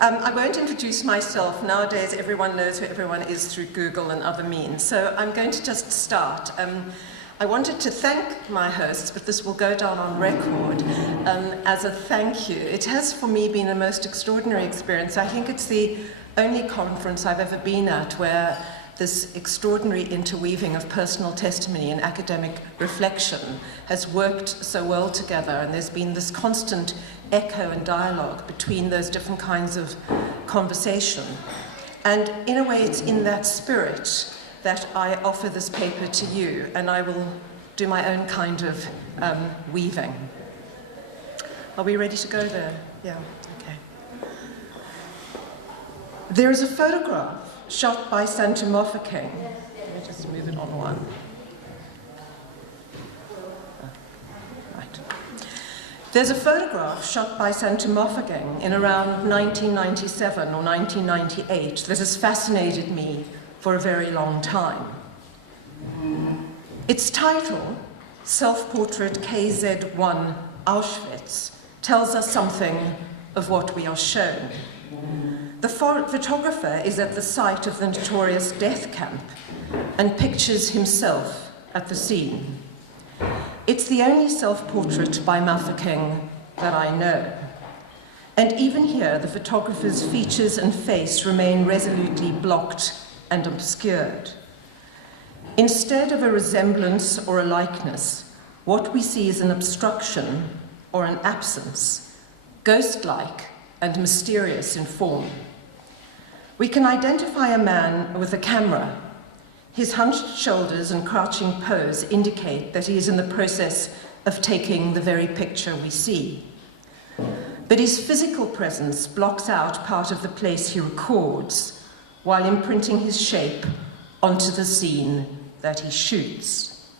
I won't introduce myself. Nowadays, everyone knows who everyone is through Google and other means. So I'm going to just start. I wanted to thank my hosts, but this will go down on record as a thank you. It has, for me, been a most extraordinary experience. I think it's the only conference I've ever been at where this extraordinary interweaving of personal testimony and academic reflection has worked so well together, and there's been this constant echo and dialogue between those different kinds of conversation. And in a way, it's in that spirit that I offer this paper to you, and I will do my own kind of weaving. Are we ready to go there? Yeah, okay. There is a photograph shot by Santa Mofokeng. Let me just move it on one. Right. There's a photograph shot by Santa Mofokeng in around 1997 or 1998 that has fascinated me for a very long time. Its title, Self-Portrait KZ1 Auschwitz, tells us something of what we are shown. The photographer is at the site of the notorious death camp and pictures himself at the scene. It's the only self-portrait by Mofokeng that I know. And even here, the photographer's features and face remain resolutely blocked and obscured. Instead of a resemblance or a likeness, what we see is an obstruction or an absence, ghost-like and mysterious in form. We can identify a man with a camera. His hunched shoulders and crouching pose indicate that he is in the process of taking the very picture we see. But his physical presence blocks out part of the place he records, while imprinting his shape onto the scene that he shoots.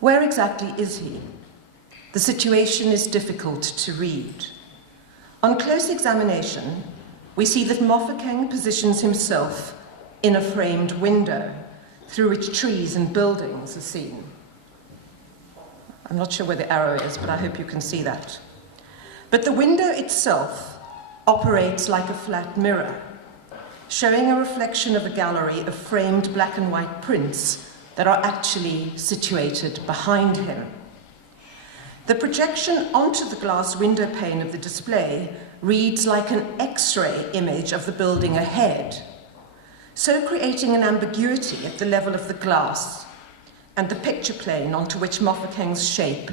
Where exactly is he? The situation is difficult to read. On close examination, we see that Mofokeng positions himself in a framed window through which trees and buildings are seen. I'm not sure where the arrow is, but I hope you can see that. But the window itself operates like a flat mirror, showing a reflection of a gallery of framed black and white prints that are actually situated behind him. The projection onto the glass window pane of the display reads like an X-ray image of the building ahead, so creating an ambiguity at the level of the glass and the picture plane onto which Mofokeng's shape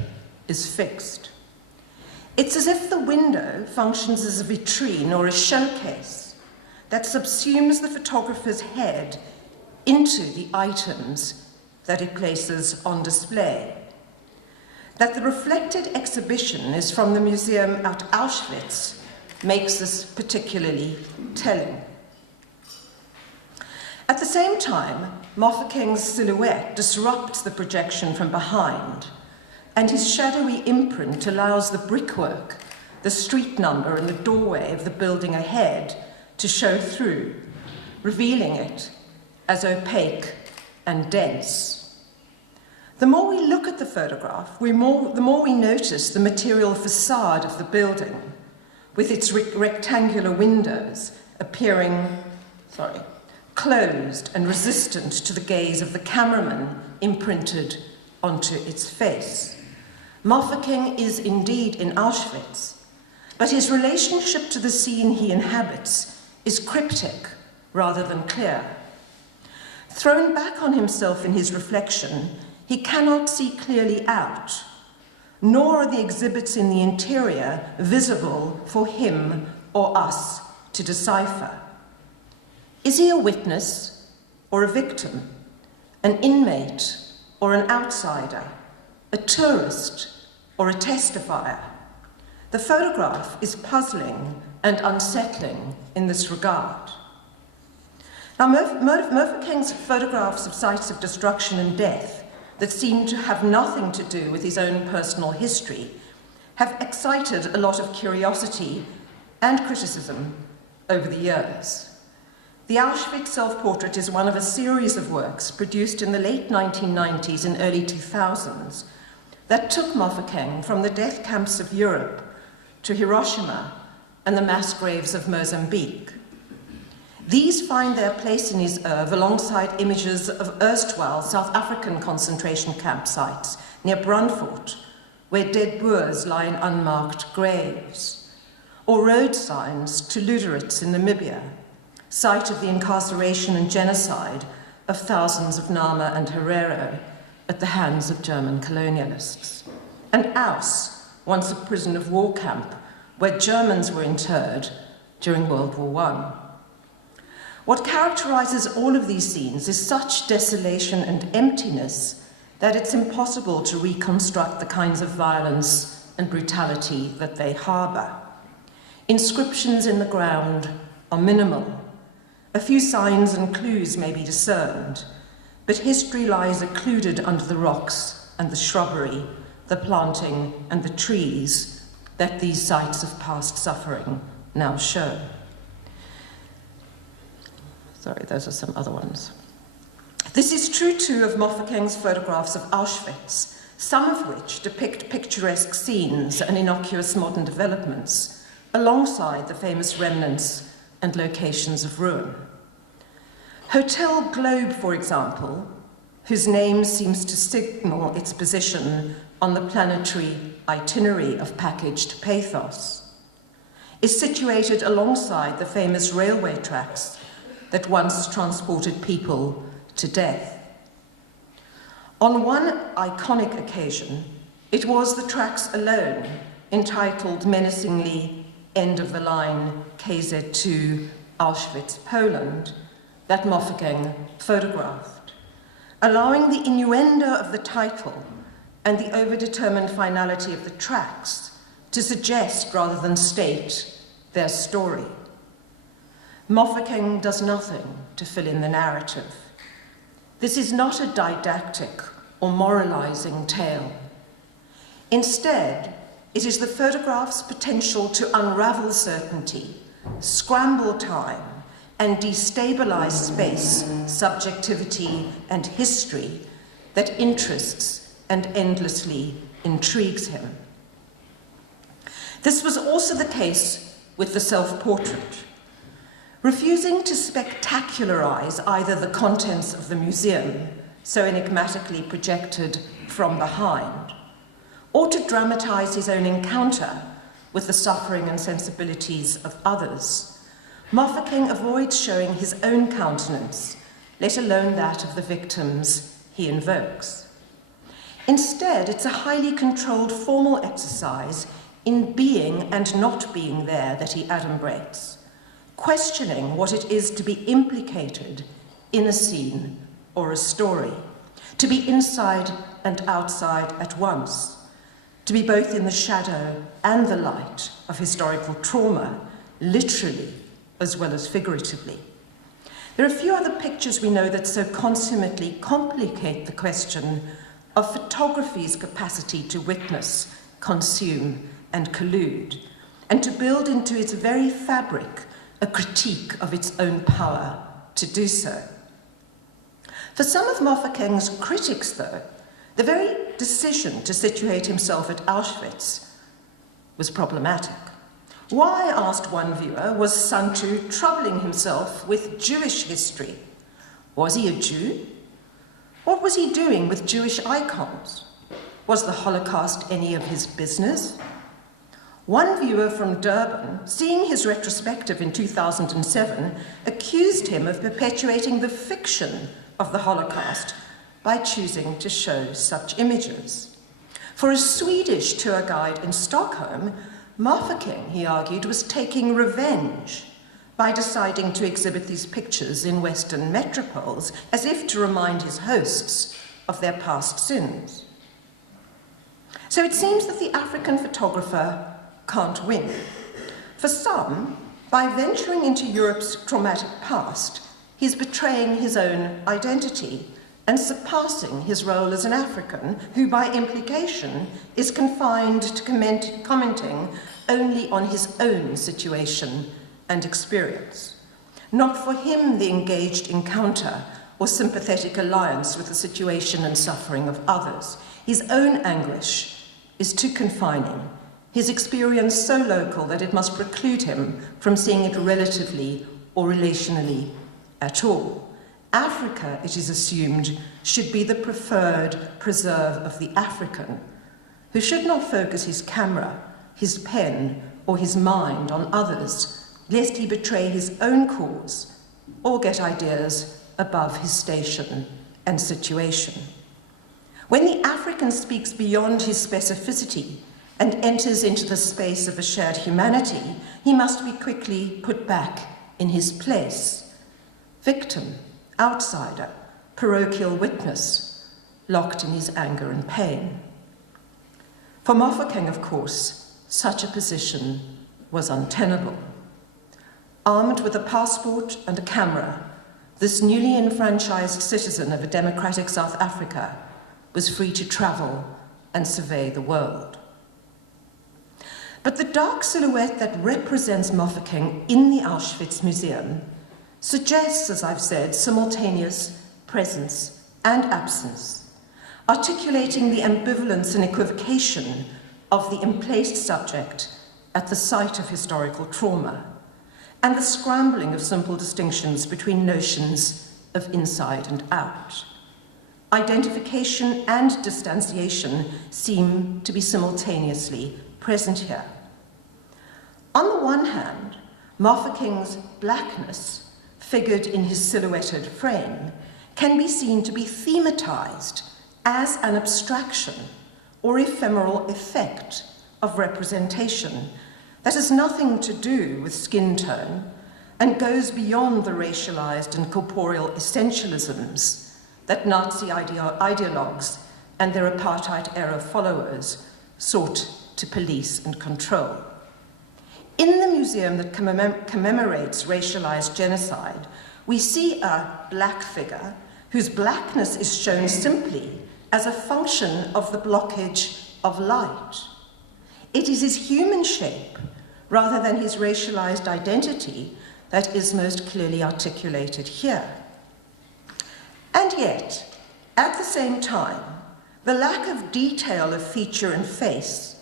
is fixed. It's as if the window functions as a vitrine or a showcase that subsumes the photographer's head into the items that it places on display. That the reflected exhibition is from the museum at Auschwitz makes this particularly telling. At the same time, Mofokeng's silhouette disrupts the projection from behind, and his shadowy imprint allows the brickwork, the street number, and the doorway of the building ahead to show through, revealing it as opaque and dense. The more we look at the photograph, the more we notice the material facade of the building, with its rectangular windows appearing, closed and resistant to the gaze of the cameraman imprinted onto its face. Mofokeng is indeed in Auschwitz, but his relationship to the scene he inhabits is cryptic rather than clear. Thrown back on himself in his reflection, he cannot see clearly out, nor are the exhibits in the interior visible for him or us to decipher. Is he a witness or a victim, an inmate or an outsider, a tourist or a testifier? The photograph is puzzling and unsettling in this regard. Now, Mofokeng's photographs of sites of destruction and death that seem to have nothing to do with his own personal history have excited a lot of curiosity and criticism over the years. The Auschwitz self-portrait is one of a series of works produced in the late 1990s and early 2000s that took Mofokeng from the death camps of Europe to Hiroshima and the mass graves of Mozambique. These find their place in his oeuvre alongside images of erstwhile South African concentration camp sites near Brandfort, where dead Boers lie in unmarked graves, or road signs to Luderitz in Namibia, site of the incarceration and genocide of thousands of Nama and Herero at the hands of German colonialists. And Aus, once a prison of war camp, where Germans were interred during World War I. What characterizes all of these scenes is such desolation and emptiness that it's impossible to reconstruct the kinds of violence and brutality that they harbor. Inscriptions in the ground are minimal. A few signs and clues may be discerned, but history lies occluded under the rocks and the shrubbery, the planting and the trees that these sites of past suffering now show. Sorry, those are some other ones. This is true too of Mofokeng's photographs of Auschwitz, some of which depict picturesque scenes and innocuous modern developments, alongside the famous remnants and locations of ruin. Hotel Globe, for example, whose name seems to signal its position on the planetary itinerary of packaged pathos, is situated alongside the famous railway tracks that once transported people to death. On one iconic occasion, it was the tracks alone, entitled menacingly End of the Line KZ2 Auschwitz, Poland, that Mofokeng photographed, allowing the innuendo of the title and the overdetermined finality of the tracks to suggest rather than state their story. Mofokeng does nothing to fill in the narrative. This is not a didactic or moralizing tale. Instead, it is the photograph's potential to unravel certainty, scramble time, and destabilize space, subjectivity, and history that interests and endlessly intrigues him. This was also the case with the self-portrait. Refusing to spectacularize either the contents of the museum, so enigmatically projected from behind, or to dramatize his own encounter with the suffering and sensibilities of others, Mofokeng avoids showing his own countenance, let alone that of the victims he invokes. Instead, it's a highly controlled formal exercise in being and not being there that he adumbrates, questioning what it is to be implicated in a scene or a story, to be inside and outside at once, to be both in the shadow and the light of historical trauma, literally as well as figuratively. There are a few other pictures we know that so consummately complicate the question of photography's capacity to witness, consume, and collude, and to build into its very fabric a critique of its own power to do so. For some of Mofokeng's critics, though, the very decision to situate himself at Auschwitz was problematic. Why, asked one viewer, was Santu troubling himself with Jewish history? Was he a Jew? What was he doing with Jewish icons? Was the Holocaust any of his business? One viewer from Durban, seeing his retrospective in 2007, accused him of perpetuating the fiction of the Holocaust by choosing to show such images. For a Swedish tour guide in Stockholm, Mofokeng, he argued, was taking revenge by deciding to exhibit these pictures in Western metropoles as if to remind his hosts of their past sins. So it seems that the African photographer can't win. For some, by venturing into Europe's traumatic past, he's betraying his own identity and surpassing his role as an African who, by implication, is confined to commenting only on his own situation and experience. Not for him the engaged encounter or sympathetic alliance with the situation and suffering of others. His own anguish is too confining his experience so local that it must preclude him from seeing it relatively or relationally at all. Africa, it is assumed, should be the preferred preserve of the African, who should not focus his camera, his pen, or his mind on others, lest he betray his own cause or get ideas above his station and situation. When the African speaks beyond his specificity and enters into the space of a shared humanity, he must be quickly put back in his place. Victim, outsider, parochial witness, locked in his anger and pain. For Mafeking, of course, such a position was untenable. Armed with a passport and a camera, this newly enfranchised citizen of a democratic South Africa was free to travel and survey the world. But the dark silhouette that represents Mafeking in the Auschwitz Museum suggests, as I've said, simultaneous presence and absence, articulating the ambivalence and equivocation of the emplaced subject at the site of historical trauma, and the scrambling of simple distinctions between notions of inside and out. Identification and distanciation seem to be simultaneously present here. On the one hand, Mafeking's blackness, figured in his silhouetted frame, can be seen to be thematized as an abstraction or ephemeral effect of representation that has nothing to do with skin tone and goes beyond the racialized and corporeal essentialisms that Nazi ideologues and their apartheid-era followers sought to police and control. In the museum that commemorates racialized genocide, we see a black figure whose blackness is shown simply as a function of the blockage of light. It is his human shape, rather than his racialized identity, that is most clearly articulated here. And yet, at the same time, the lack of detail of feature and face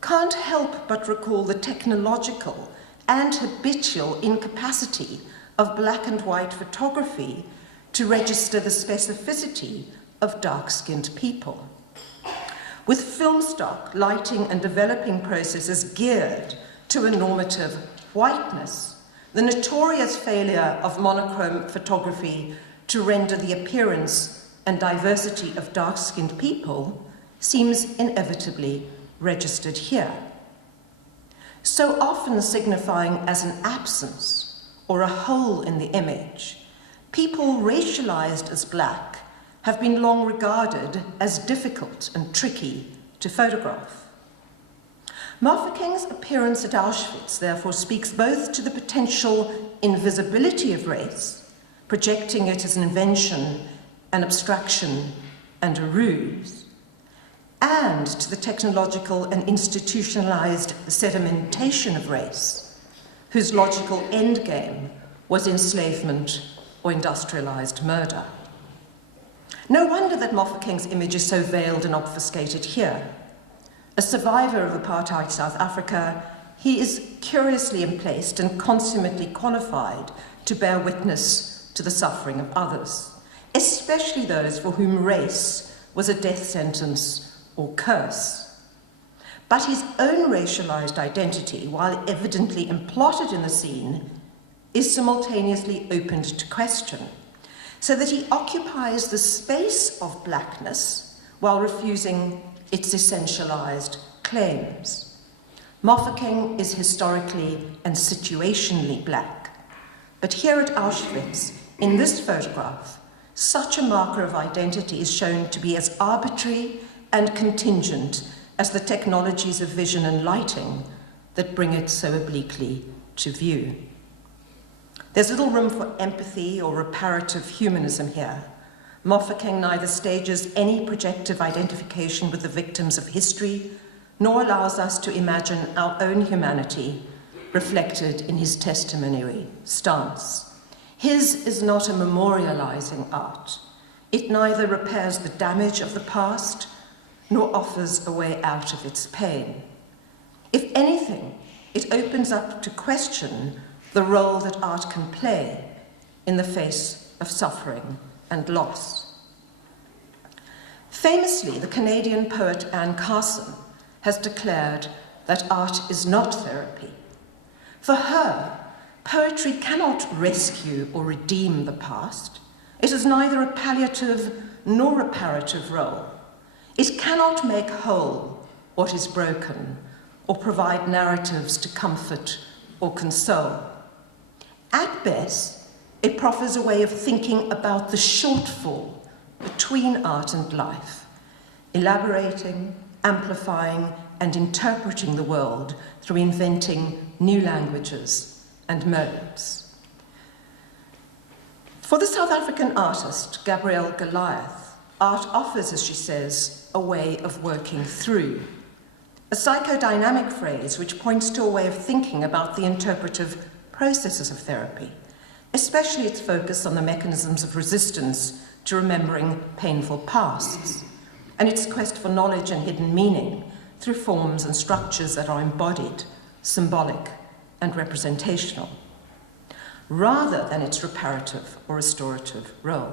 can't help but recall the technological and habitual incapacity of black and white photography to register the specificity of dark-skinned people. With film stock, lighting, and developing processes geared to a normative whiteness, the notorious failure of monochrome photography to render the appearance and diversity of dark-skinned people seems inevitably registered here. So often signifying as an absence or a hole in the image, people racialized as black have been long regarded as difficult and tricky to photograph. Mafeking's appearance at Auschwitz, therefore, speaks both to the potential invisibility of race, projecting it as an invention, an abstraction, and a ruse, and to the technological and institutionalized sedimentation of race, whose logical endgame was enslavement or industrialized murder. No wonder that Mafeking's image is so veiled and obfuscated here. A survivor of apartheid South Africa, he is curiously emplaced and consummately qualified to bear witness to the suffering of others, especially those for whom race was a death sentence or curse. But his own racialized identity, while evidently implotted in the scene, is simultaneously opened to question, so that he occupies the space of blackness while refusing its essentialized claims. Mafeking is historically and situationally black, but here at Auschwitz, in this photograph, such a marker of identity is shown to be as arbitrary and contingent as the technologies of vision and lighting that bring it so obliquely to view. There's little room for empathy or reparative humanism here. Mafeking neither stages any projective identification with the victims of history, nor allows us to imagine our own humanity reflected in his testimonial stance. His is not a memorializing art. It neither repairs the damage of the past, nor offers a way out of its pain. If anything, it opens up to question the role that art can play in the face of suffering and loss. Famously, the Canadian poet Anne Carson has declared that art is not therapy. For her, poetry cannot rescue or redeem the past. It has neither a palliative nor reparative role. It cannot make whole what is broken or provide narratives to comfort or console. At best, it proffers a way of thinking about the shortfall between art and life, elaborating, amplifying, and interpreting the world through inventing new languages and modes. For the South African artist, Gabrielle Goliath, art offers, as she says, a way of working through, a psychodynamic phrase which points to a way of thinking about the interpretive processes of therapy, especially its focus on the mechanisms of resistance to remembering painful pasts, and its quest for knowledge and hidden meaning through forms and structures that are embodied, symbolic, and representational, rather than its reparative or restorative role.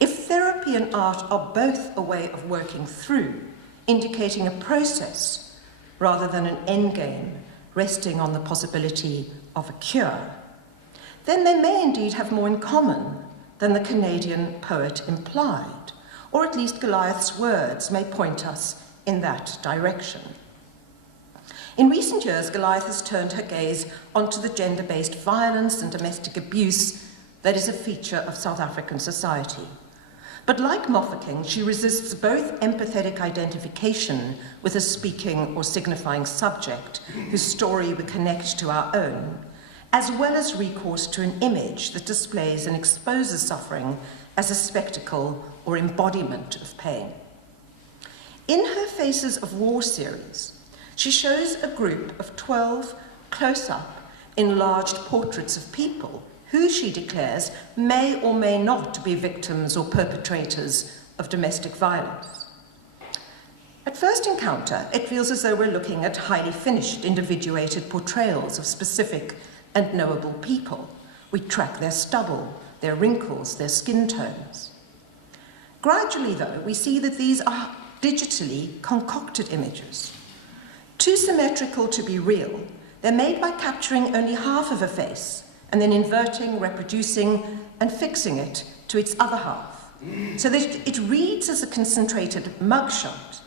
If therapy and art are both a way of working through, indicating a process rather than an endgame resting on the possibility of a cure, then they may indeed have more in common than the Canadian poet implied, or at least Goliath's words may point us in that direction. In recent years, Goliath has turned her gaze onto the gender-based violence and domestic abuse that is a feature of South African society. But like Mofokeng, she resists both empathetic identification with a speaking or signifying subject whose story we connect to our own, as well as recourse to an image that displays and exposes suffering as a spectacle or embodiment of pain. In her Faces of War series, she shows a group of 12 close-up, enlarged portraits of people who, she declares, may or may not be victims or perpetrators of domestic violence. At first encounter, it feels as though we're looking at highly finished, individuated portrayals of specific and knowable people. We track their stubble, their wrinkles, their skin tones. Gradually, though, we see that these are digitally concocted images. Too symmetrical to be real, they're made by capturing only half of a face and then inverting, reproducing, and fixing it to its other half, so that it reads as a concentrated mugshot.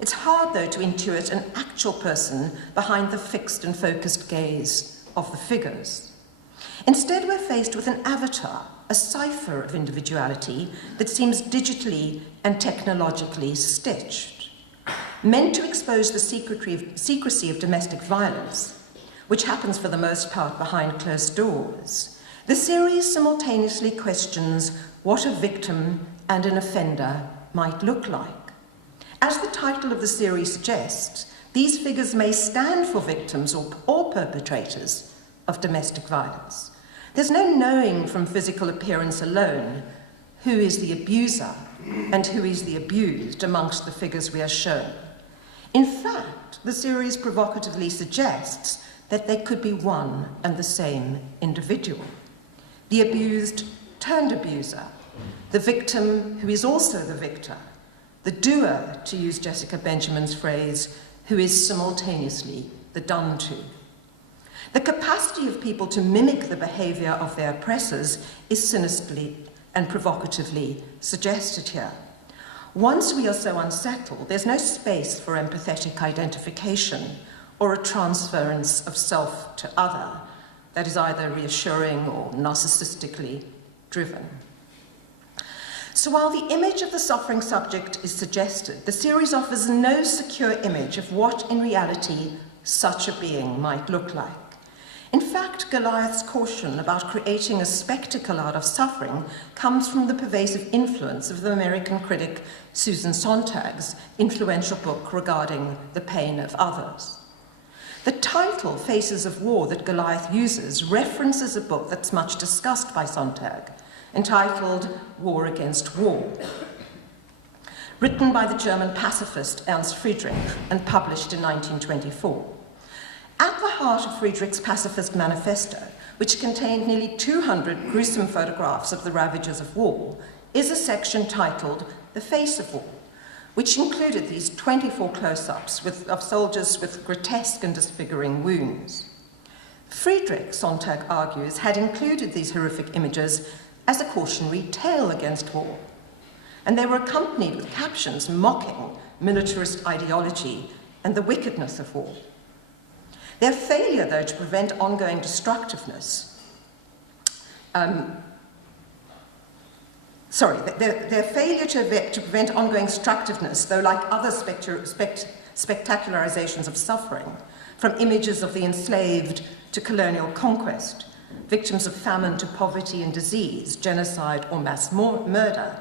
It's hard, though, to intuit an actual person behind the fixed and focused gaze of the figures. Instead, we're faced with an avatar, a cipher of individuality that seems digitally and technologically stitched, meant to expose the secrecy of domestic violence, which happens for the most part behind closed doors. The series simultaneously questions what a victim and an offender might look like. As the title of the series suggests, these figures may stand for victims or perpetrators of domestic violence. There's no knowing from physical appearance alone who is the abuser and who is the abused amongst the figures we are shown. In fact, the series provocatively suggests that they could be one and the same individual. The abused turned abuser, the victim who is also the victor, the doer, to use Jessica Benjamin's phrase, who is simultaneously the done to. The capacity of people to mimic the behavior of their oppressors is sinisterly and provocatively suggested here. Once we are so unsettled, there's no space for empathetic identification or a transference of self to other that is either reassuring or narcissistically driven. So while the image of the suffering subject is suggested, the series offers no secure image of what in reality such a being might look like. In fact, Goliath's caution about creating a spectacle out of suffering comes from the pervasive influence of the American critic Susan Sontag's influential book regarding the pain of others. The title, Faces of War, that Goliath uses references a book that's much discussed by Sontag, entitled War Against War. written by the German pacifist Ernst Friedrich and published in 1924. At the heart of Friedrich's pacifist manifesto, which contained nearly 200 gruesome photographs of the ravages of war, is a section titled The Face of War, which included these 24 close-ups of soldiers with grotesque and disfiguring wounds. Friedrich, Sontag argues, had included these horrific images as a cautionary tale against war, and they were accompanied with captions mocking militarist ideology and the wickedness of war. Their failure, though, to prevent ongoing destructiveness, their failure to prevent ongoing destructiveness, though like other spectacularizations of suffering, from images of the enslaved to colonial conquest, victims of famine to poverty and disease, genocide or mass murder,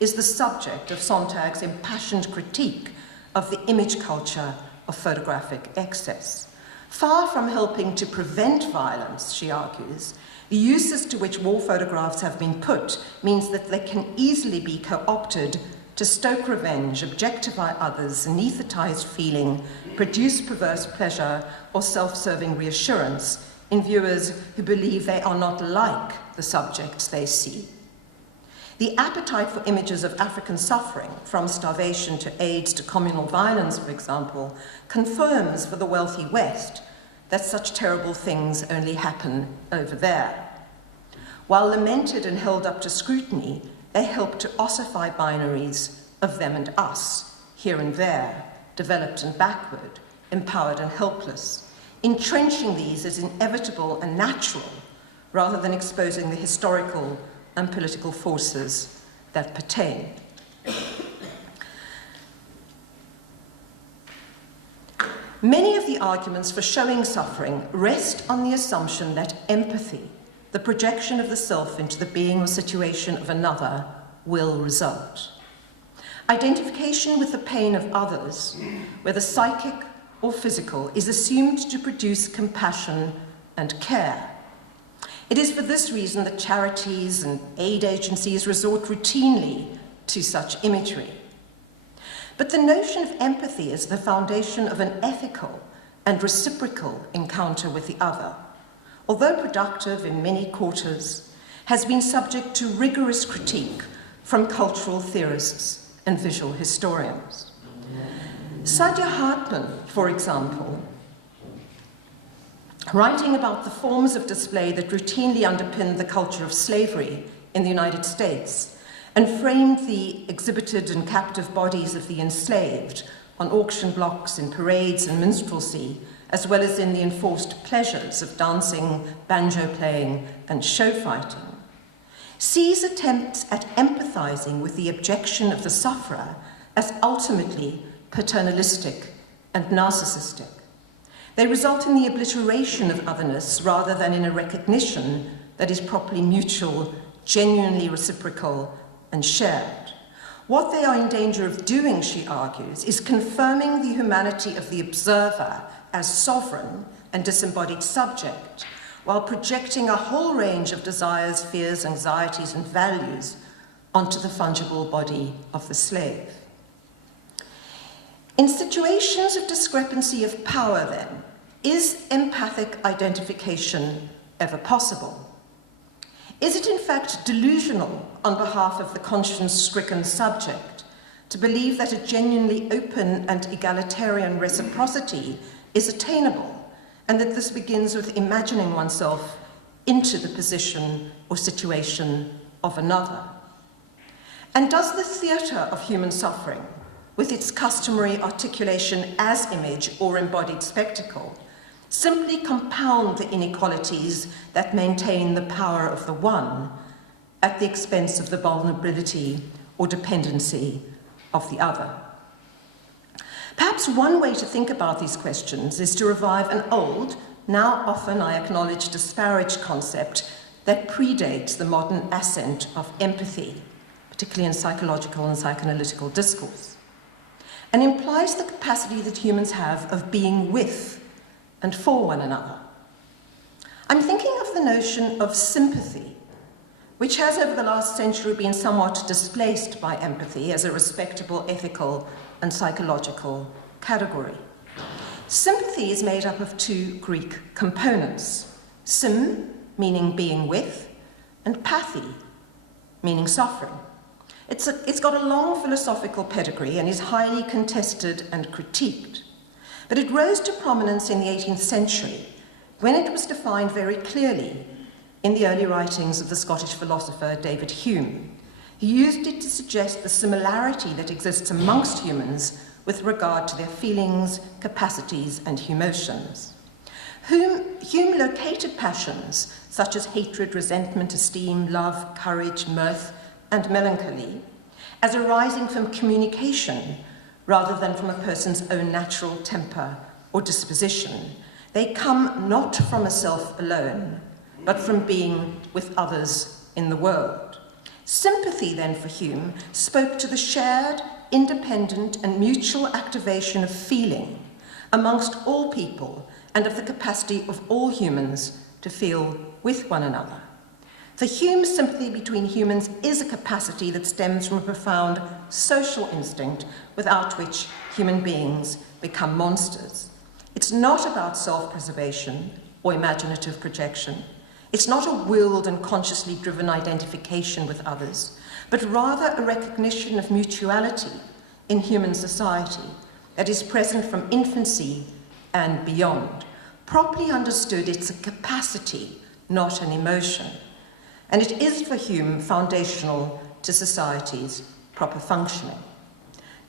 is the subject of Sontag's impassioned critique of the image culture of photographic excess. Far from helping to prevent violence, she argues, the uses to which war photographs have been put means that they can easily be co-opted to stoke revenge, objectify others, anesthetize feeling, produce perverse pleasure or self-serving reassurance in viewers who believe they are not like the subjects they see. The appetite for images of African suffering, from starvation to AIDS to communal violence, for example, confirms for the wealthy West that such terrible things only happen over there. While lamented and held up to scrutiny, they help to ossify binaries of them and us, here and there, developed and backward, empowered and helpless, entrenching these as inevitable and natural, rather than exposing the historical and political forces that pertain. Many of the arguments for showing suffering rest on the assumption that empathy, the projection of the self into the being or situation of another, will result. Identification with the pain of others, whether psychic or physical, is assumed to produce compassion and care. It is for this reason that charities and aid agencies resort routinely to such imagery. But the notion of empathy is the foundation of an ethical and reciprocal encounter with the other, although productive in many quarters, has been subject to rigorous critique from cultural theorists and visual historians. Saidiya Hartman, for example, writing about the forms of display that routinely underpinned the culture of slavery in the United States and framed the exhibited and captive bodies of the enslaved on auction blocks, in parades and minstrelsy, as well as in the enforced pleasures of dancing, banjo playing, and show fighting, sees attempts at empathizing with the objection of the sufferer as ultimately paternalistic and narcissistic. They result in the obliteration of otherness rather than in a recognition that is properly mutual, genuinely reciprocal, and shared. What they are in danger of doing, she argues, is confirming the humanity of the observer as sovereign and disembodied subject, while projecting a whole range of desires, fears, anxieties, and values onto the fungible body of the slave. In situations of discrepancy of power, then, is empathic identification ever possible? Is it in fact delusional on behalf of the conscience-stricken subject to believe that a genuinely open and egalitarian reciprocity is attainable, and that this begins with imagining oneself into the position or situation of another? And does the theatre of human suffering, with its customary articulation as image or embodied spectacle, simply compound the inequalities that maintain the power of the one at the expense of the vulnerability or dependency of the other? Perhaps one way to think about these questions is to revive an old, now often, I acknowledge, disparaged concept that predates the modern ascent of empathy, particularly in psychological and psychoanalytical discourse, and implies the capacity that humans have of being with and for one another. I'm thinking of the notion of sympathy, which has over the last century been somewhat displaced by empathy as a respectable ethical and psychological category. Sympathy is made up of two Greek components: sym, meaning being with, and pathy, meaning suffering. It's got a long philosophical pedigree and is highly contested and critiqued. But it rose to prominence in the 18th century when it was defined very clearly in the early writings of the Scottish philosopher David Hume. He used it to suggest the similarity that exists amongst humans with regard to their feelings, capacities, and emotions. Hume located passions such as hatred, resentment, esteem, love, courage, mirth, and melancholy as arising from communication rather than from a person's own natural temper or disposition. They come not from a self alone, but from being with others in the world. Sympathy, then, for Hume, spoke to the shared, independent, and mutual activation of feeling amongst all people and of the capacity of all humans to feel with one another. For Hume, sympathy between humans is a capacity that stems from a profound social instinct without which human beings become monsters. It's not about self-preservation or imaginative projection. It's not a willed and consciously driven identification with others, but rather a recognition of mutuality in human society that is present from infancy and beyond. Properly understood, it's a capacity, not an emotion. And it is for Hume foundational to society's proper functioning.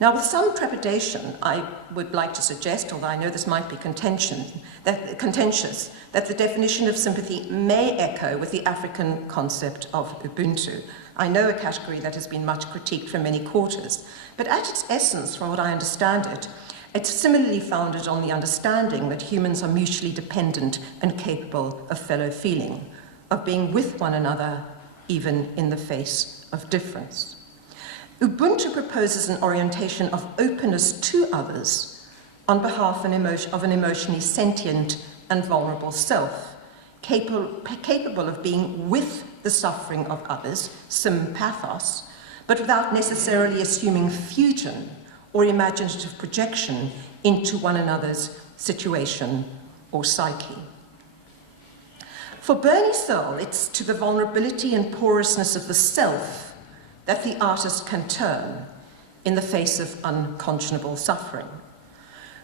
Now, with some trepidation, I would like to suggest, although I know this might be contentious, that the definition of sympathy may echo with the African concept of Ubuntu. I know a category that has been much critiqued from many quarters, but at its essence, from what I understand it, it's similarly founded on the understanding that humans are mutually dependent and capable of fellow feeling, of being with one another, even in the face of difference. Ubuntu proposes an orientation of openness to others on behalf of an emotionally sentient and vulnerable self, capable of being with the suffering of others, sympathos, but without necessarily assuming fusion or imaginative projection into one another's situation or psyche. For Bernie Searle, it's to the vulnerability and porousness of the self that the artist can turn in the face of unconscionable suffering.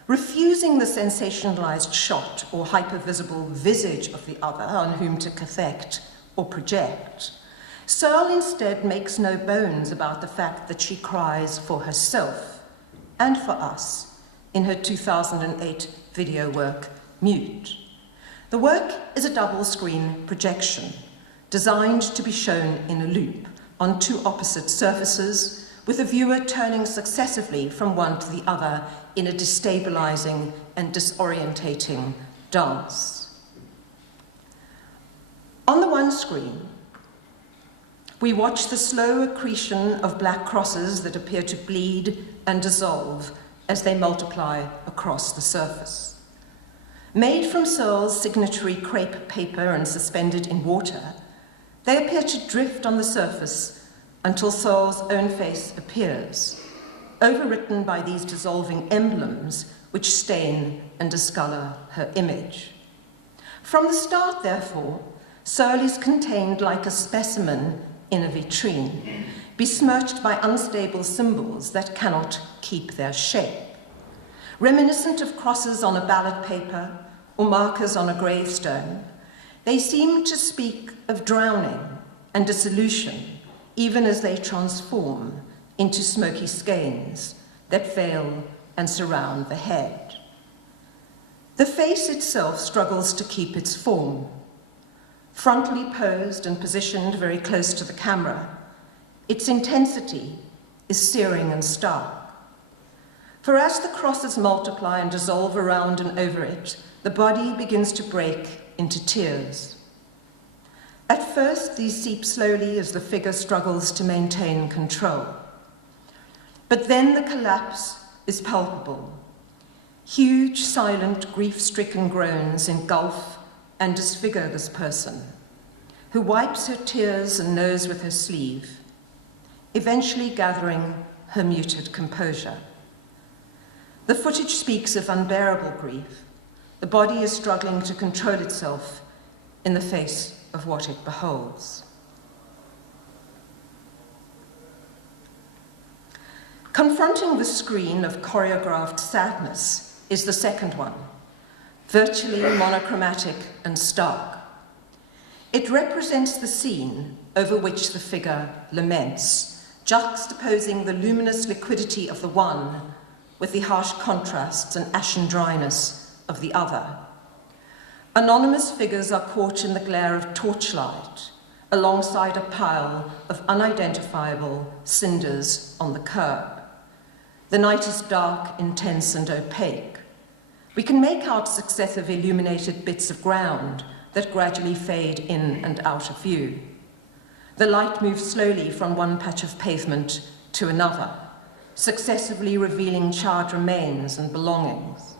Refusing the sensationalized shot or hypervisible visage of the other on whom to cathect or project, Searle instead makes no bones about the fact that she cries for herself and for us in her 2008 video work, Mute. The work is a double-screen projection designed to be shown in a loop on two opposite surfaces, with the viewer turning successively from one to the other in a destabilizing and disorientating dance. On the one screen, we watch the slow accretion of black crosses that appear to bleed and dissolve as they multiply across the surface. Made from Searle's signatory crepe paper and suspended in water, they appear to drift on the surface until Searle's own face appears, overwritten by these dissolving emblems which stain and discolor her image. From the start, therefore, Searle is contained like a specimen in a vitrine, besmirched by unstable symbols that cannot keep their shape. Reminiscent of crosses on a ballot paper or markers on a gravestone, they seem to speak of drowning and dissolution, even as they transform into smoky skeins that veil and surround the head. The face itself struggles to keep its form. Frontally posed and positioned very close to the camera, its intensity is searing and stark. For as the crosses multiply and dissolve around and over it, the body begins to break into tears. At first, these seep slowly as the figure struggles to maintain control. But then the collapse is palpable. Huge, silent, grief-stricken groans engulf and disfigure this person, who wipes her tears and knows with her sleeve, eventually gathering her muted composure. The footage speaks of unbearable grief. The body is struggling to control itself in the face of what it beholds. Confronting the screen of choreographed sadness is the second one, virtually monochromatic and stark. It represents the scene over which the figure laments, juxtaposing the luminous liquidity of the one with the harsh contrasts and ashen dryness of the other. Anonymous figures are caught in the glare of torchlight alongside a pile of unidentifiable cinders on the curb. The night is dark, intense, and opaque. We can make out successive illuminated bits of ground that gradually fade in and out of view. The light moves slowly from one patch of pavement to another, successively revealing charred remains and belongings.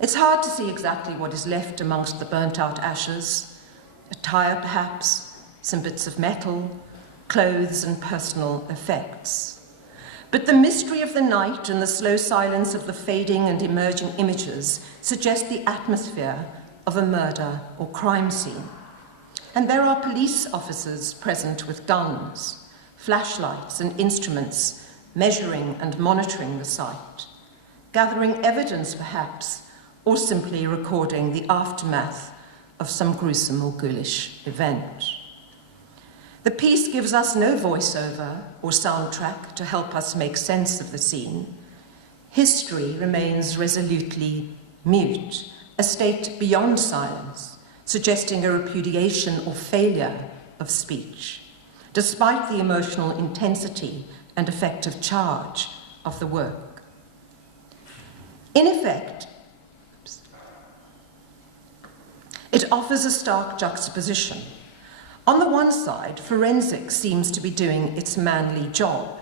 It's hard to see exactly what is left amongst the burnt-out ashes, a tire perhaps, some bits of metal, clothes and personal effects. But the mystery of the night and the slow silence of the fading and emerging images suggest the atmosphere of a murder or crime scene. And there are police officers present with guns, flashlights and instruments, measuring and monitoring the site, gathering evidence perhaps, or simply recording the aftermath of some gruesome or ghoulish event. The piece gives us no voiceover or soundtrack to help us make sense of the scene. History remains resolutely mute, a state beyond silence, suggesting a repudiation or failure of speech, despite the emotional intensity and effective charge of the work. In effect, it offers a stark juxtaposition. On the one side, forensics seems to be doing its manly job,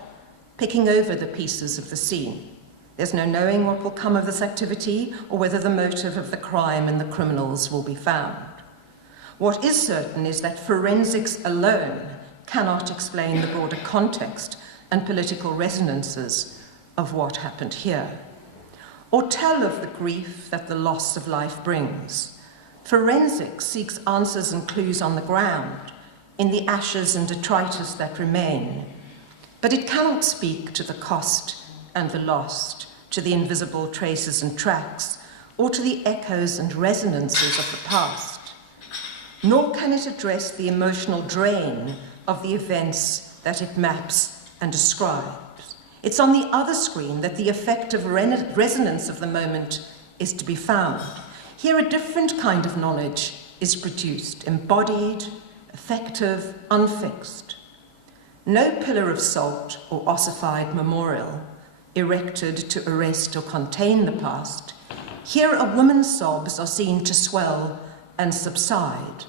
picking over the pieces of the scene. There's no knowing what will come of this activity or whether the motive of the crime and the criminals will be found. What is certain is that forensics alone cannot explain the broader context and political resonances of what happened here, or tell of the grief that the loss of life brings. Forensics seeks answers and clues on the ground, in the ashes and detritus that remain, but it cannot speak to the cost and the lost, to the invisible traces and tracks, or to the echoes and resonances of the past. Nor can it address the emotional drain of the events that it maps and describes. It's on the other screen that the effective resonance of the moment is to be found. Here a different kind of knowledge is produced, embodied, effective, unfixed. No pillar of salt or ossified memorial erected to arrest or contain the past. Here a woman's sobs are seen to swell and subside,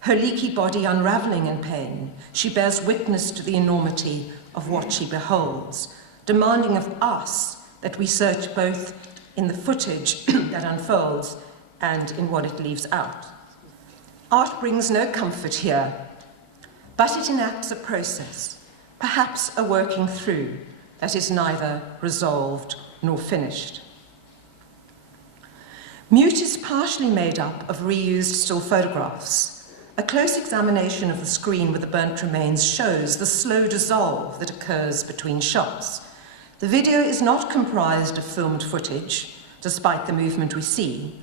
her leaky body unraveling in pain. She bears witness to the enormity of what she beholds, demanding of us that we search both in the footage that unfolds and in what it leaves out. Art brings no comfort here, but it enacts a process, perhaps a working through, that is neither resolved nor finished. Mute is partially made up of reused still photographs. A close examination of the screen with the burnt remains shows the slow dissolve that occurs between shots. The video is not comprised of filmed footage, despite the movement we see.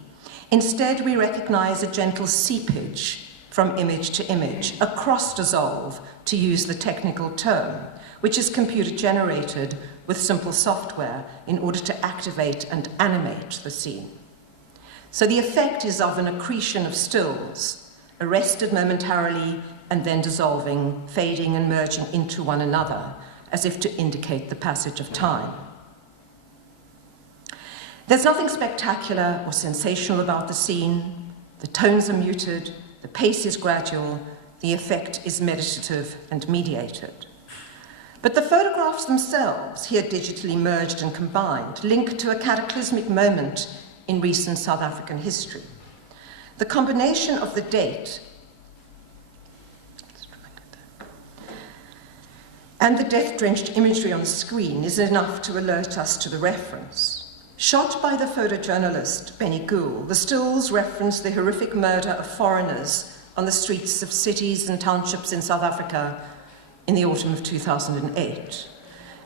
Instead, we recognize a gentle seepage from image to image, a cross-dissolve, to use the technical term, which is computer-generated with simple software in order to activate and animate the scene. So the effect is of an accretion of stills, arrested momentarily and then dissolving, fading and merging into one another, as if to indicate the passage of time. There's nothing spectacular or sensational about the scene. The tones are muted, the pace is gradual, the effect is meditative and mediated. But the photographs themselves, here digitally merged and combined, link to a cataclysmic moment in recent South African history. The combination of the date And the death-drenched imagery on the screen is enough to alert us to the reference. Shot by the photojournalist Benny Gould, the stills reference the horrific murder of foreigners on the streets of cities and townships in South Africa in the autumn of 2008.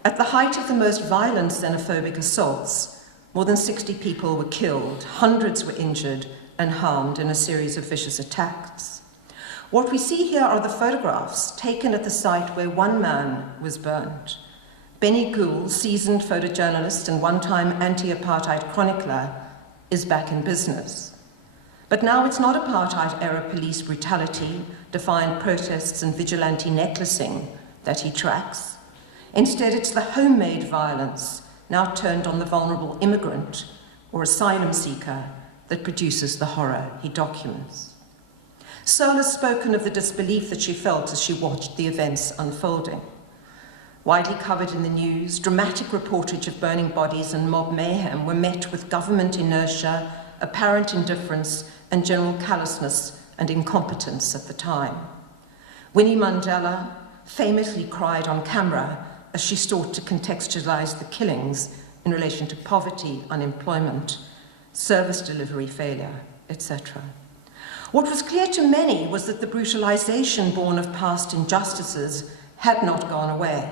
At the height of the most violent xenophobic assaults, more than 60 people were killed, hundreds were injured and harmed in a series of vicious attacks. What we see here are the photographs taken at the site where one man was burned. Benny Gould, seasoned photojournalist and one-time anti-apartheid chronicler, is back in business. But now it's not apartheid-era police brutality, defiant protests and vigilante necklacing that he tracks. Instead, it's the homemade violence, now turned on the vulnerable immigrant or asylum seeker, that produces the horror he documents. Searle has spoken of the disbelief that she felt as she watched the events unfolding. Widely covered in the news, dramatic reportage of burning bodies and mob mayhem were met with government inertia, apparent indifference, and general callousness and incompetence at the time. Winnie Mandela famously cried on camera as she sought to contextualize the killings in relation to poverty, unemployment, service delivery failure, etc. What was clear to many was that the brutalization born of past injustices had not gone away,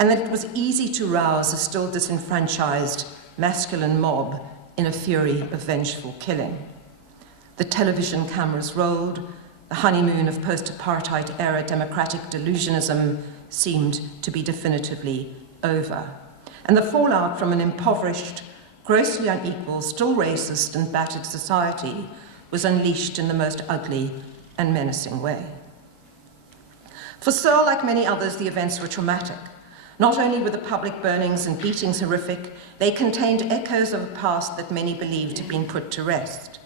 and that it was easy to rouse a still disenfranchised masculine mob in a fury of vengeful killing. The television cameras rolled, the honeymoon of post-apartheid-era democratic delusionism seemed to be definitively over, and the fallout from an impoverished, grossly unequal, still racist and battered society was unleashed in the most ugly and menacing way. For Searle, like many others, the events were traumatic. Not only were the public burnings and beatings horrific, they contained echoes of a past that many believed had been put to rest.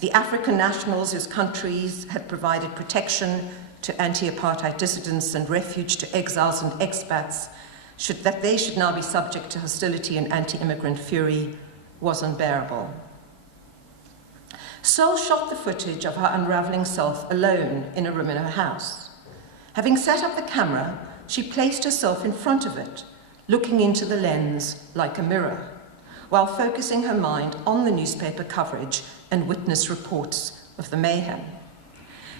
The African nationals whose countries had provided protection to anti-apartheid dissidents and refuge to exiles and expats, that they should now be subject to hostility and anti-immigrant fury was unbearable. Searle shot the footage of her unraveling self alone in a room in her house. Having set up the camera, she placed herself in front of it, looking into the lens like a mirror, while focusing her mind on the newspaper coverage and witness reports of the mayhem.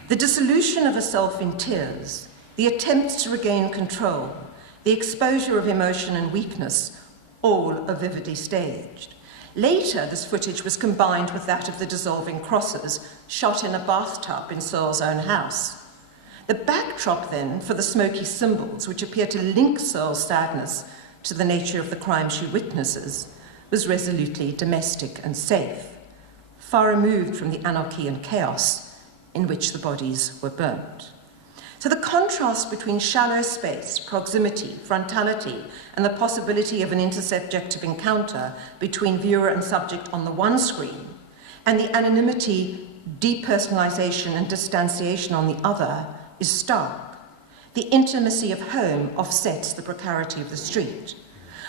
The dissolution of herself in tears, the attempts to regain control, the exposure of emotion and weakness, all are vividly staged. Later, this footage was combined with that of the dissolving crosses, shot in a bathtub in Searle's own house. The backdrop, then, for the smoky symbols, which appear to link Searle's sadness to the nature of the crime she witnesses, was resolutely domestic and safe, far removed from the anarchy and chaos in which the bodies were burnt. So the contrast between shallow space, proximity, frontality, and the possibility of an intersubjective encounter between viewer and subject on the one screen, and the anonymity, depersonalization, and distanciation on the other is stark. The intimacy of home offsets the precarity of the street.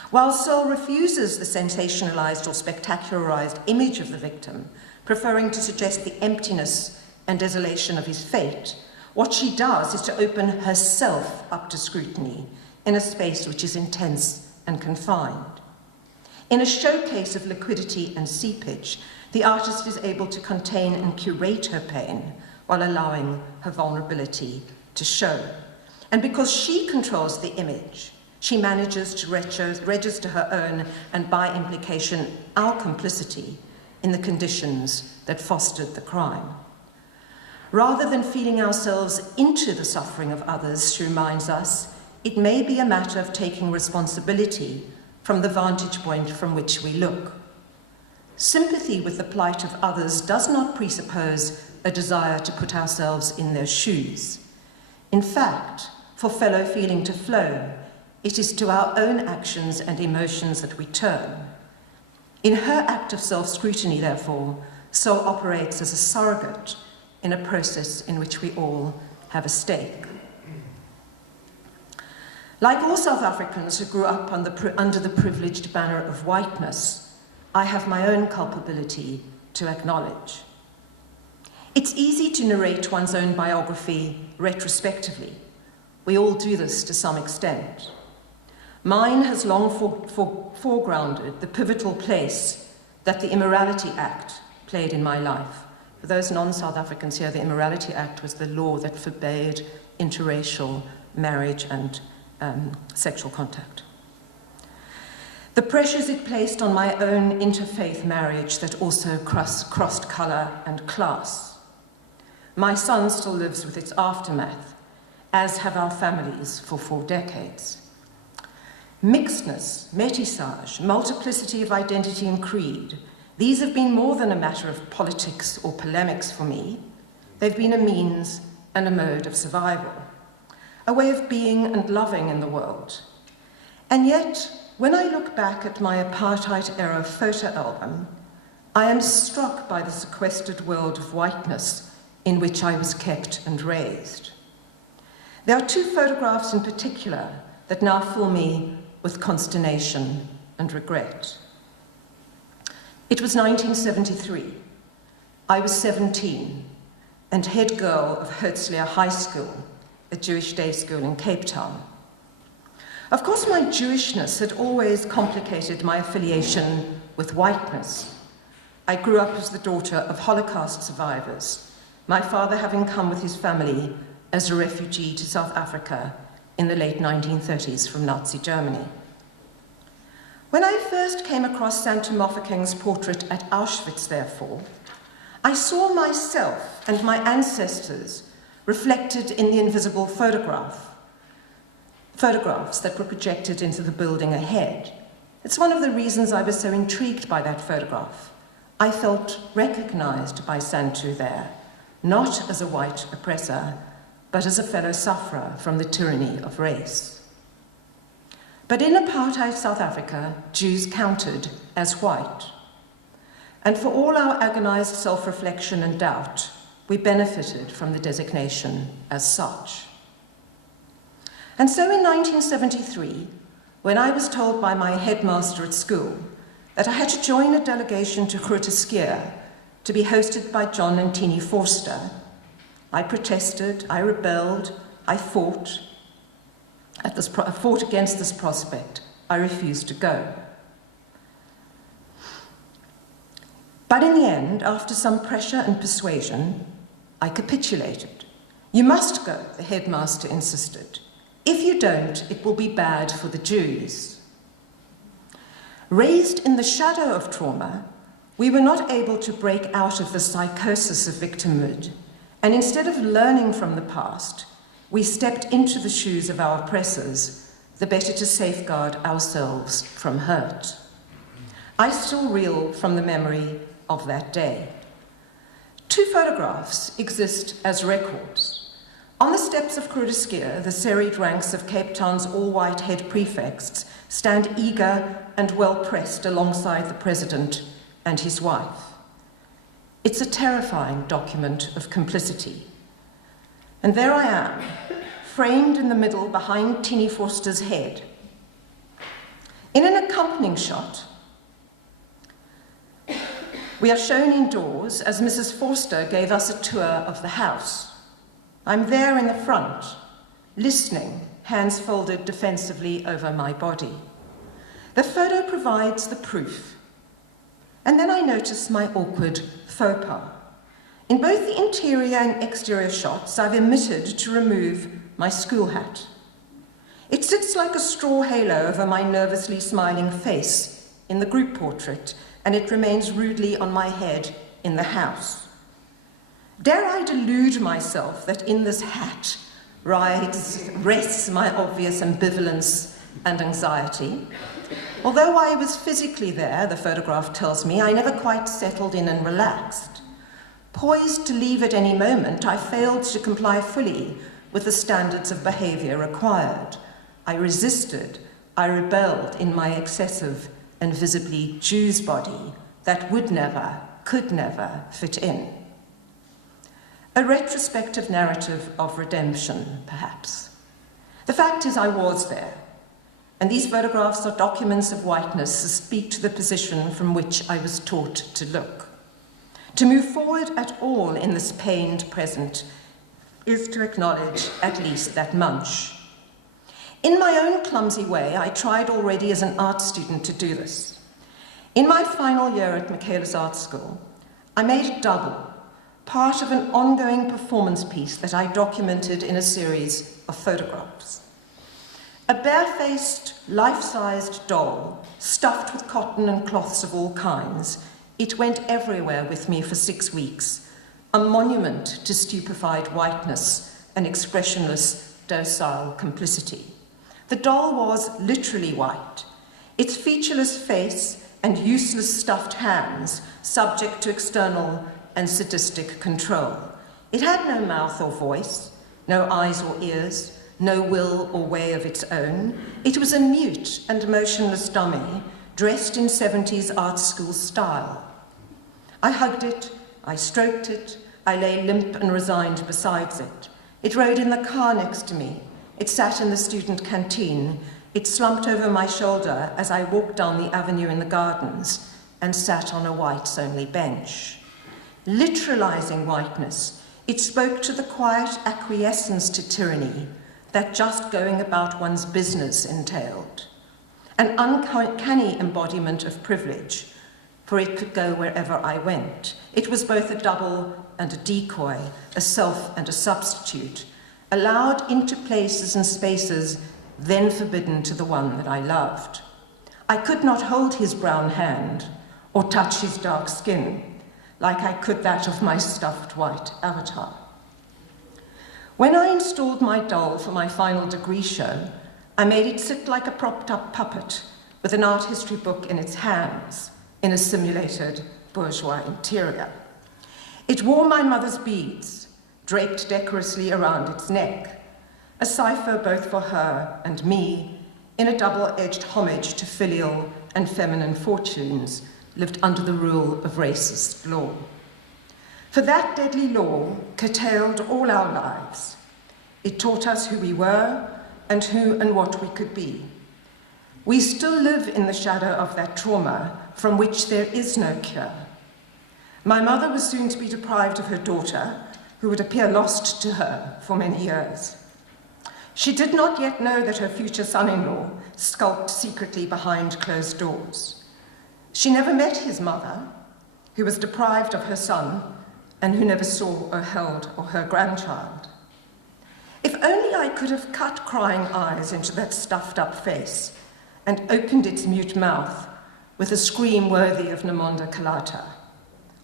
While Searle refuses the sensationalized or spectacularized image of the victim, preferring to suggest the emptiness and desolation of his fate, what she does is to open herself up to scrutiny in a space which is intense and confined. In a showcase of liquidity and seepage, the artist is able to contain and curate her pain while allowing her vulnerability to show. And because she controls the image, she manages to register her own, and by implication, our complicity in the conditions that fostered the crime. Rather than feeling ourselves into the suffering of others, she reminds us, it may be a matter of taking responsibility from the vantage point from which we look. Sympathy with the plight of others does not presuppose a desire to put ourselves in their shoes. In fact, for fellow feeling to flow, it is to our own actions and emotions that we turn. In her act of self-scrutiny, therefore, Searle operates as a surrogate in a process in which we all have a stake. Like all South Africans who grew up under the privileged banner of whiteness, I have my own culpability to acknowledge. It's easy to narrate one's own biography retrospectively, We all do this to some extent. Mine has long foregrounded the pivotal place that the Immorality Act played in my life. For those non-South Africans here, the Immorality Act was the law that forbade interracial marriage and sexual contact. The pressures it placed on my own interfaith marriage that also crossed colour and class. My son still lives with its aftermath, as have our families for 4 decades. Mixedness, métissage, multiplicity of identity and creed, these have been more than a matter of politics or polemics for me. They've been a means and a mode of survival, a way of being and loving in the world. And yet, when I look back at my apartheid-era photo album, I am struck by the sequestered world of whiteness in which I was kept and raised. There are 2 photographs in particular that now fill me with consternation and regret. It was 1973. I was 17 and head girl of Herzliya High School, a Jewish day school in Cape Town. Of course, my Jewishness had always complicated my affiliation with whiteness. I grew up as the daughter of Holocaust survivors, my father having come with his family as a refugee to South Africa in the late 1930s from Nazi Germany. When I first came across Santa Mofokeng's portrait at Auschwitz, therefore, I saw myself and my ancestors reflected in the invisible photographs that were projected into the building ahead. It's one of the reasons I was so intrigued by that photograph. I felt recognized by Santu there, not as a white oppressor, but as a fellow sufferer from the tyranny of race. But in apartheid South Africa, Jews counted as white. And for all our agonized self-reflection and doubt, we benefited from the designation as such. And so in 1973, when I was told by my headmaster at school that I had to join a delegation to Groote Schuur to be hosted by John and Tini Forster, I protested, I rebelled, I fought against this prospect. I refused to go. But in the end, after some pressure and persuasion, I capitulated. You must go, the headmaster insisted. If you don't, it will be bad for the Jews. Raised in the shadow of trauma, we were not able to break out of the psychosis of victimhood, and instead of learning from the past, we stepped into the shoes of our oppressors, the better to safeguard ourselves from hurt. I still reel from the memory of that day. 2 photographs exist as records. On the steps of Groote Schuur, the serried ranks of Cape Town's all-white head prefects stand eager and well-pressed alongside the president and his wife. It's a terrifying document of complicity. And there I am, framed in the middle behind Tini Forster's head. In an accompanying shot, we are shown indoors as Mrs. Forster gave us a tour of the house. I'm there in the front, listening, hands folded defensively over my body. The photo provides the proof. And then I notice my awkward faux pas. In both the interior and exterior shots, I've omitted to remove my school hat. It sits like a straw halo over my nervously smiling face in the group portrait, and it remains rudely on my head in the house. Dare I delude myself that in this hat rests my obvious ambivalence and anxiety? Although I was physically there, the photograph tells me, I never quite settled in and relaxed. Poised to leave at any moment, I failed to comply fully with the standards of behavior required. I resisted, I rebelled in my excessive and visibly Jew's body that would never, could never fit in. A retrospective narrative of redemption, perhaps. The fact is I was there, and these photographs are documents of whiteness that speak to the position from which I was taught to look. To move forward at all in this pained present is to acknowledge at least that much. In my own clumsy way, I tried already as an art student to do this. In my final year at Michaela's Art School, I made a double, part of an ongoing performance piece that I documented in a series of photographs. A barefaced, life-sized doll, stuffed with cotton and cloths of all kinds, it went everywhere with me for 6 weeks, a monument to stupefied whiteness and expressionless, docile complicity. The doll was literally white, its featureless face and useless stuffed hands subject to external and sadistic control. It had no mouth or voice, no eyes or ears, no will or way of its own. It was a mute and motionless dummy, dressed in 70s art school style. I hugged it, I stroked it, I lay limp and resigned beside it. It rode in the car next to me. It sat in the student canteen. It slumped over my shoulder as I walked down the avenue in the gardens and sat on a whites-only bench. Literalizing whiteness, it spoke to the quiet acquiescence to tyranny that just going about one's business entailed. An uncanny embodiment of privilege, for it could go wherever I went. It was both a double and a decoy, a self and a substitute, allowed into places and spaces then forbidden to the one that I loved. I could not hold his brown hand or touch his dark skin like I could that of my stuffed white avatar. When I installed my doll for my final degree show, I made it sit like a propped-up puppet with an art history book in its hands in a simulated bourgeois interior. It wore my mother's beads, draped decorously around its neck, a cipher both for her and me, in a double-edged homage to filial and feminine fortunes lived under the rule of racist law. For that deadly law curtailed all our lives. It taught us who we were and who and what we could be. We still live in the shadow of that trauma from which there is no cure. My mother was soon to be deprived of her daughter, who would appear lost to her for many years. She did not yet know that her future son-in-law skulked secretly behind closed doors. She never met his mother, who was deprived of her son and who never saw or held or her grandchild. If only I could have cut crying eyes into that stuffed-up face and opened its mute mouth with a scream worthy of Namonda Kalata,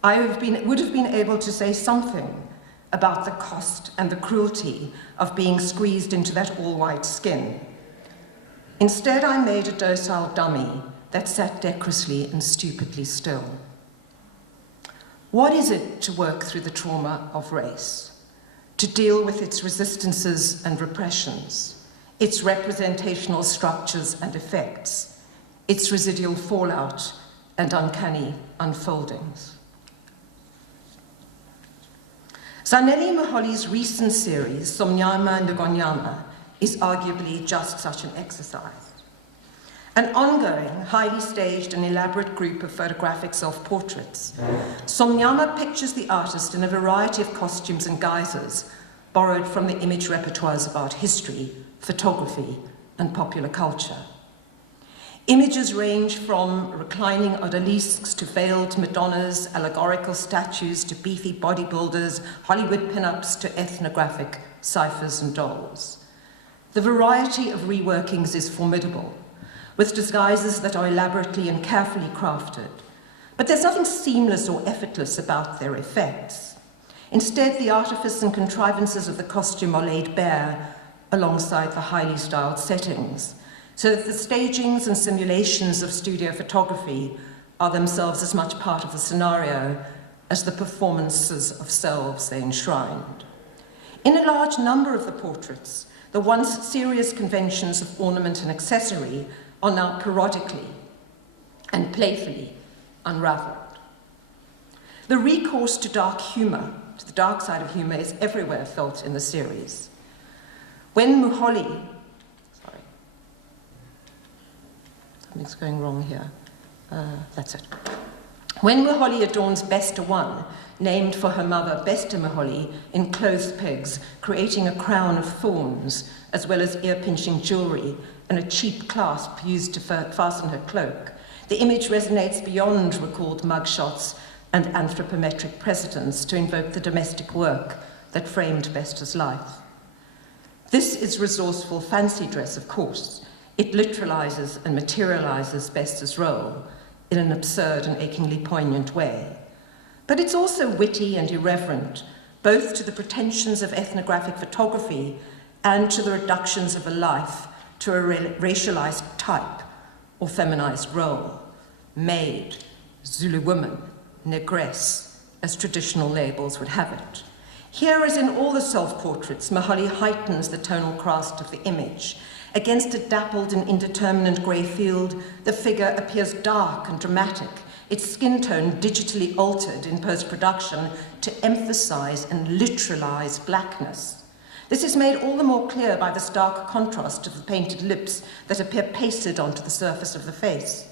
I would have been able to say something about the cost and the cruelty of being squeezed into that all-white skin. Instead, I made a docile dummy that sat decorously and stupidly still. What is it to work through the trauma of race? To deal with its resistances and repressions, its representational structures and effects, its residual fallout and uncanny unfoldings? Zanele Muholi's recent series, Somnyama and Ngonyama, is arguably just such an exercise. An ongoing, highly staged and elaborate group of photographic self-portraits, Somnyama pictures the artist in a variety of costumes and guises borrowed from the image repertoires of art history, photography, and popular culture. Images range from reclining odalisques to veiled Madonnas, allegorical statues to beefy bodybuilders, Hollywood pin-ups to ethnographic ciphers and dolls. The variety of reworkings is formidable, with disguises that are elaborately and carefully crafted. But there's nothing seamless or effortless about their effects. Instead, the artifice and contrivances of the costume are laid bare alongside the highly styled settings, so that the stagings and simulations of studio photography are themselves as much part of the scenario as the performances of selves they enshrined. In a large number of the portraits, the once serious conventions of ornament and accessory are now periodically and playfully unraveled. The recourse to dark humor, to the dark side of humor, is everywhere felt in the series. When Muholi, something's going wrong here. That's it. When Moholy adorns Bester 1, named for her mother Bester Moholy, in clothes pegs, creating a crown of thorns, as well as ear-pinching jewellery and a cheap clasp used to fasten her cloak, the image resonates beyond recalled mugshots and anthropometric precedents to invoke the domestic work that framed Bester's life. This is resourceful fancy dress, of course. It literalizes and materializes Bester's role in an absurd and achingly poignant way. But it's also witty and irreverent, both to the pretensions of ethnographic photography and to the reductions of a life to a racialized type or feminized role. Maid, Zulu woman, negress, as traditional labels would have it. Here, as in all the self-portraits, Moholy heightens the tonal cast of the image. Against a dappled and indeterminate grey field, the figure appears dark and dramatic, its skin tone digitally altered in post-production to emphasize and literalize blackness. This is made all the more clear by the stark contrast of the painted lips that appear pasted onto the surface of the face.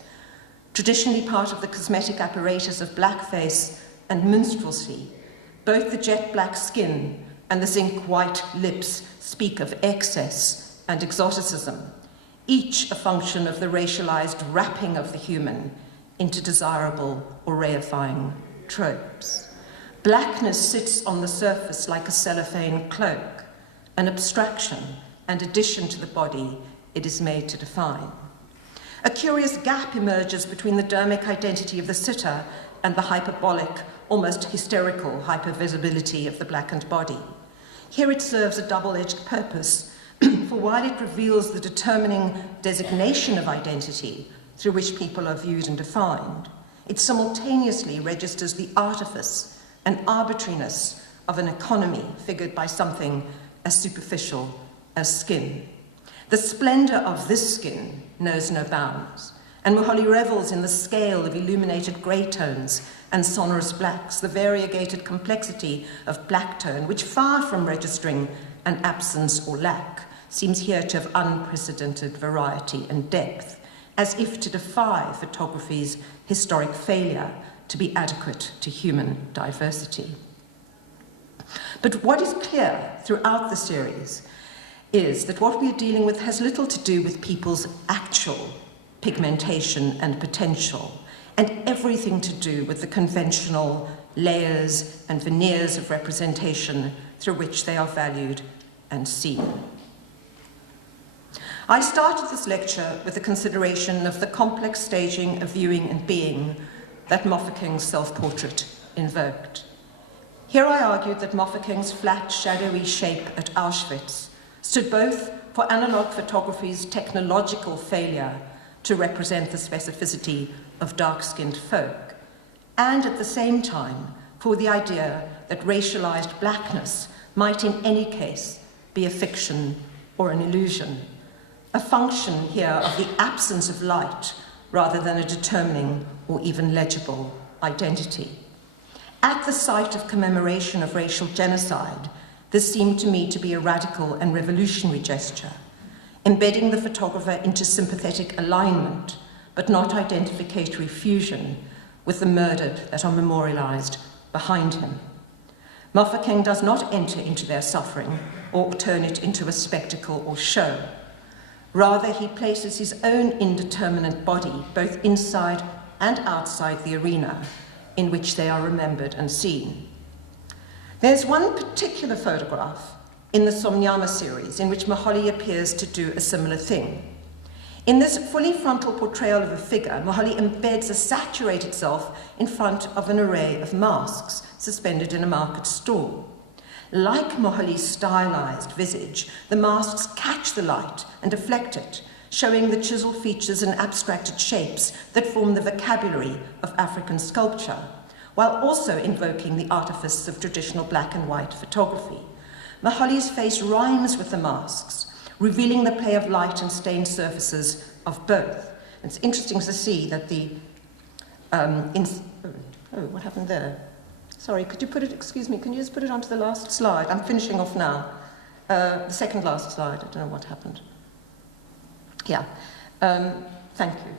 Traditionally part of the cosmetic apparatus of blackface and minstrelsy, both the jet black skin and the zinc white lips speak of excess and exoticism, each a function of the racialized wrapping of the human into desirable or reifying tropes. Blackness sits on the surface like a cellophane cloak, an abstraction and addition to the body it is made to define. A curious gap emerges between the dermic identity of the sitter and the hyperbolic, almost hysterical hypervisibility of the blackened body. Here it serves a double-edged purpose, for while it reveals the determining designation of identity through which people are viewed and defined, it simultaneously registers the artifice and arbitrariness of an economy figured by something as superficial as skin. The splendor of this skin knows no bounds, and Moholy revels in the scale of illuminated grey tones and sonorous blacks, the variegated complexity of black tone, which, far from registering an absence or lack, seems here to have unprecedented variety and depth, as if to defy photography's historic failure to be adequate to human diversity. But what is clear throughout the series is that what we are dealing with has little to do with people's actual pigmentation and potential, and everything to do with the conventional layers and veneers of representation through which they are valued and seen. I started this lecture with a consideration of the complex staging of viewing and being that Mafeking's self-portrait invoked. Here I argued that Mafeking's flat, shadowy shape at Auschwitz stood both for analog photography's technological failure to represent the specificity of dark-skinned folk, and at the same time for the idea that racialized blackness might in any case be a fiction or an illusion, a function here of the absence of light rather than a determining or even legible identity. At the site of commemoration of racial genocide, this seemed to me to be a radical and revolutionary gesture, embedding the photographer into sympathetic alignment, but not identificatory fusion, with the murdered that are memorialized behind him. Mafeking does not enter into their suffering or turn it into a spectacle or show. Rather, he places his own indeterminate body both inside and outside the arena in which they are remembered and seen. There's one particular photograph in the Somnyama series in which Moholy appears to do a similar thing. In this fully frontal portrayal of a figure, Moholy embeds a saturated self in front of an array of masks suspended in a market stall. Like Moholy's stylized visage, the masks catch the light and deflect it, showing the chiseled features and abstracted shapes that form the vocabulary of African sculpture, while also invoking the artifice of traditional black and white photography. Moholy's face rhymes with the masks, revealing the play of light and stained surfaces of both. It's interesting to see that the, what happened there? Sorry, could you put it, excuse me, can you just put it onto the last slide? I'm finishing off now. The second last slide, I don't know what happened. Yeah, thank you.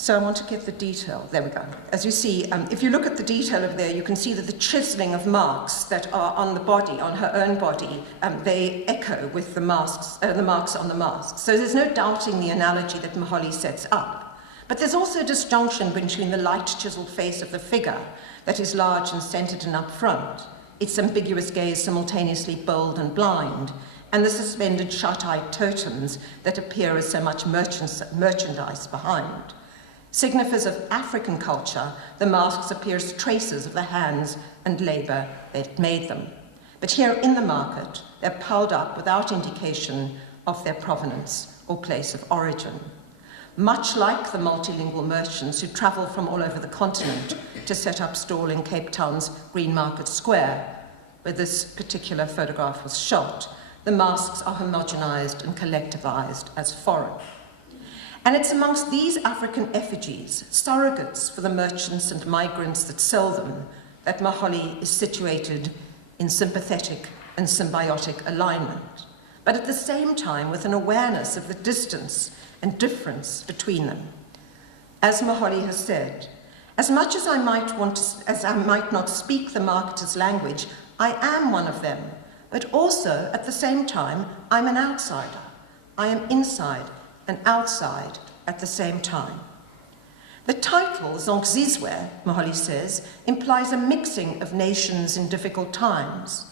So I want to get the detail. There we go. As you see, if you look at the detail of there, you can see that the chiseling of marks that are on the body, on her own body, they echo with the marks on the masks. So there's no doubting the analogy that Moholy sets up. But there's also a disjunction between the light chiseled face of the figure that is large and centered and up front, its ambiguous gaze simultaneously bold and blind, and the suspended shut-eyed totems that appear as so much merchandise behind. Signifiers of African culture, the masks appear as traces of the hands and labour that made them. But here in the market, they're piled up without indication of their provenance or place of origin. Much like the multilingual merchants who travel from all over the continent to set up stall in Cape Town's Green Market Square, where this particular photograph was shot, the masks are homogenized and collectivized as foreign. And it's amongst these African effigies, surrogates for the merchants and migrants that sell them, that Moholy is situated in sympathetic and symbiotic alignment, but at the same time with an awareness of the distance and difference between them. As Moholy has said, as much as I might not speak the marketer's language, I am one of them, but also at the same time, I'm an outsider. I am inside and outside at the same time. The title, Zonkzizwe, Moholy says, implies a mixing of nations in difficult times,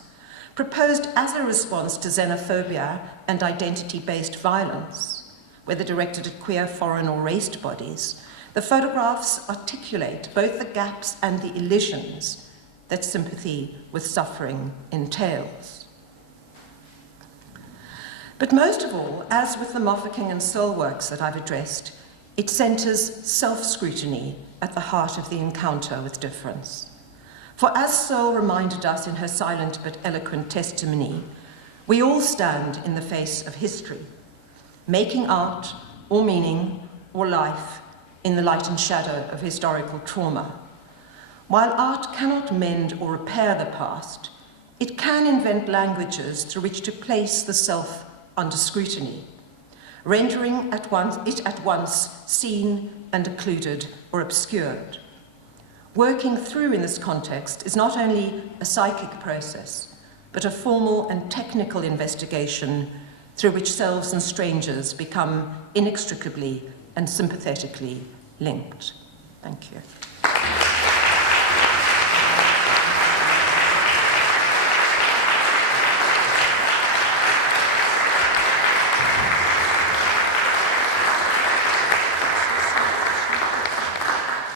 proposed as a response to xenophobia and identity-based violence, whether directed at queer, foreign, or raced bodies. The photographs articulate both the gaps and the elisions that sympathy with suffering entails. But most of all, as with the Mafeking and Searle works that I've addressed, it centers self-scrutiny at the heart of the encounter with difference. For as Searle reminded us in her silent but eloquent testimony, we all stand in the face of history, making art or meaning or life in the light and shadow of historical trauma. While art cannot mend or repair the past, it can invent languages through which to place the self under scrutiny, rendering it at once seen and occluded or obscured. Working through in this context is not only a psychic process, but a formal and technical investigation through which selves and strangers become inextricably and sympathetically linked. Thank you.